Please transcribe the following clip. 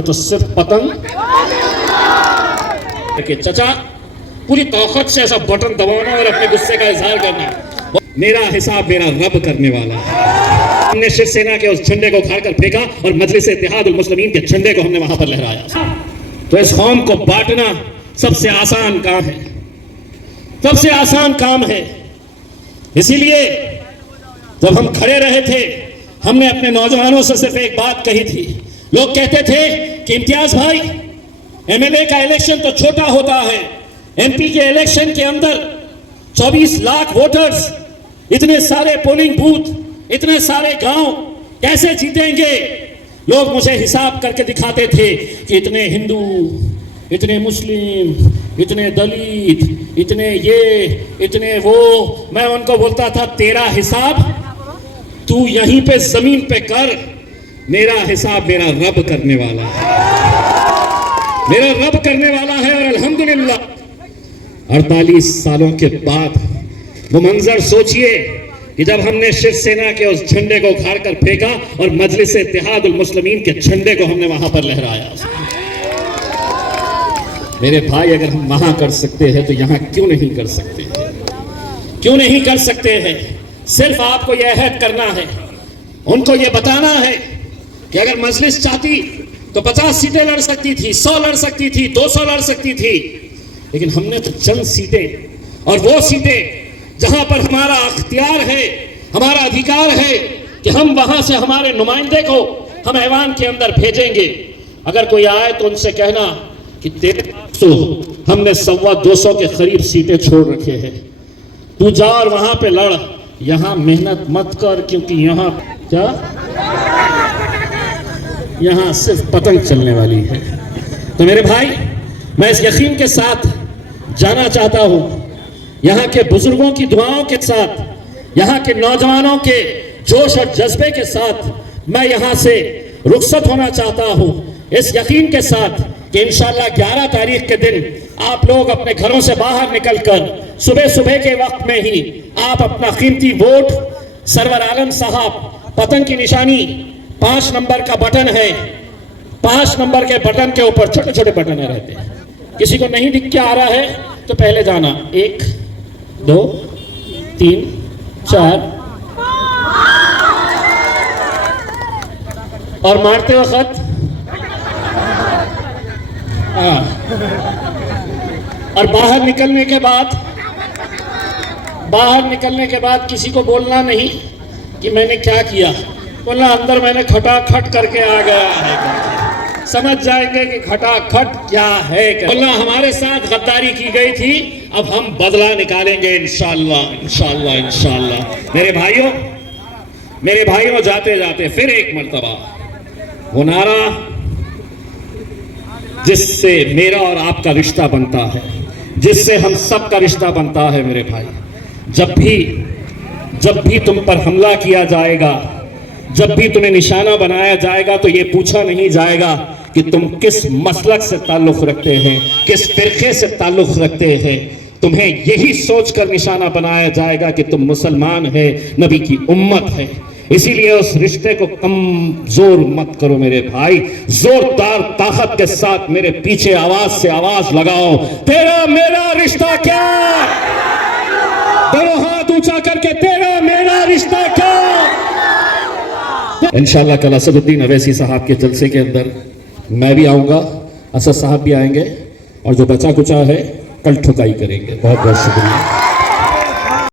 पे तो सिर्फ पतंग के चचा पूरी ताकत से ऐसा बटन दबाना और अपने गुस्से का इजहार करना। मेरा हिसाब मेरा रब करने वाला है। हमने शिवसेना के उस झंडे को उखाड़कर फेंका और मजलिस इत्तेहादुल मुस्लिमीन के झंडे को हमने वहां पर लहराया। तो इस कौम को बांटना सबसे आसान काम है, सबसे आसान काम है। इसीलिए जब हम खड़े रहे थे, हमने अपने नौजवानों से सिर्फ एक बात कही थी। लोग कहते थे कि इम्तियाज भाई, एमएलए का इलेक्शन तो छोटा होता है, एमपी के इलेक्शन के अंदर 24 लाख वोटर्स, इतने सारे पोलिंग बूथ, इतने सारे गांव कैसे जीतेंगे। लोग मुझे हिसाब करके दिखाते थे कि इतने हिंदू, इतने मुस्लिम, इतने दलित, इतने ये, इतने वो। मैं उनको बोलता था, तेरा हिसाब तू यहीं पे जमीन पे कर, मेरा हिसाब मेरा रब करने वाला है, मेरा रब करने वाला है। और अल्हम्दुलिल्लाह 48 सालों के बाद वो मंजर सोचिए कि जब हमने शिवसेना के उस झंडे को उखाड़ कर फेंका और मजलिस इत्तेहादुल मुस्लिमीन के झंडे को हमने वहां पर लहराया। मेरे भाई, अगर हम वहां कर सकते हैं तो यहां क्यों नहीं कर सकते हैं? क्यों नहीं कर सकते हैं? सिर्फ आपको यह अहद करना है, उनको यह बताना है कि अगर मजलिस चाहती तो 50 सीटें लड़ सकती थी, 100 लड़ सकती थी, 200 लड़ सकती थी, लेकिन हमने तो चंद सीटें, और वो सीटें जहां पर हमारा अख्तियार है, हमारा अधिकार है कि हम वहां से हमारे नुमाइंदे को हम ऐवान के अंदर भेजेंगे। अगर कोई आए तो उनसे कहना कि तेरे तो हमने 225 के करीब सीटें छोड़ रखे हैं, तू जा और वहां पे लड़, यहां मेहनत मत कर, क्योंकि यहां क्या, यहां सिर्फ पतंग चलने वाली है। तो मेरे भाई, मैं इस यकीन के साथ जाना चाहता हूं, यहां के बुजुर्गों की दुआओं के साथ, यहां के नौजवानों के जोश और जज्बे के साथ मैं यहां से रुखसत होना चाहता हूं, इस यकीन के साथ कि इंशाअल्लाह 11 तारीख के दिन आप लोग अपने घरों से बाहर निकलकर सुबह सुबह के वक्त में ही आप अपना कीमती वोट सरवर आलम साहब, पतंग की निशानी 5 नंबर का बटन है, 5 नंबर के बटन के ऊपर छोटे छोटे बटन रहते हैं। किसी को नहीं दिख के आ रहा है तो पहले जाना 1 2 3 4 और मारते वक्त और बाहर निकलने के बाद किसी को बोलना नहीं कि मैंने क्या किया, बोलना अंदर मैंने खटाखट करके आ गया है, समझ जाएंगे कि खटाखट क्या है। बोलना हमारे साथ गद्दारी की गई थी, अब हम बदला निकालेंगे इंशाअल्लाह इंशाअल्लाह इंशाअल्लाह। मेरे भाइयों, जाते जाते फिर एक मर्तबा वो नारा जिससे मेरा और आपका रिश्ता बनता है, जिससे हम सब का रिश्ता बनता है। मेरे भाई, जब भी तुम पर हमला किया जाएगा, जब भी तुम्हें निशाना बनाया जाएगा, तो ये पूछा नहीं जाएगा कि तुम किस मसलक से ताल्लुक़ रखते हैं, किस फिरके से ताल्लुक़ रखते हैं। तुम्हें यही सोचकर निशाना बनाया जाएगा कि तुम मुसलमान है, नबी की उम्मत है। इसीलिए उस रिश्ते को कमजोर मत करो मेरे भाई, जोरदार ताकत के साथ मेरे पीछे आवाज से आवाज लगाओ, तेरा मेरा रिश्ता क्या, दोनों हाथ ऊंचा करके, तेरा मेरा रिश्ता क्या। इंशाअल्लाह कल असदुद्दीन अवैसी साहब के जलसे के अंदर मैं भी आऊंगा, असद साहब भी आएंगे, और जो बचा कुचा है कल ठुकाई करेंगे। बहुत बहुत शुक्रिया।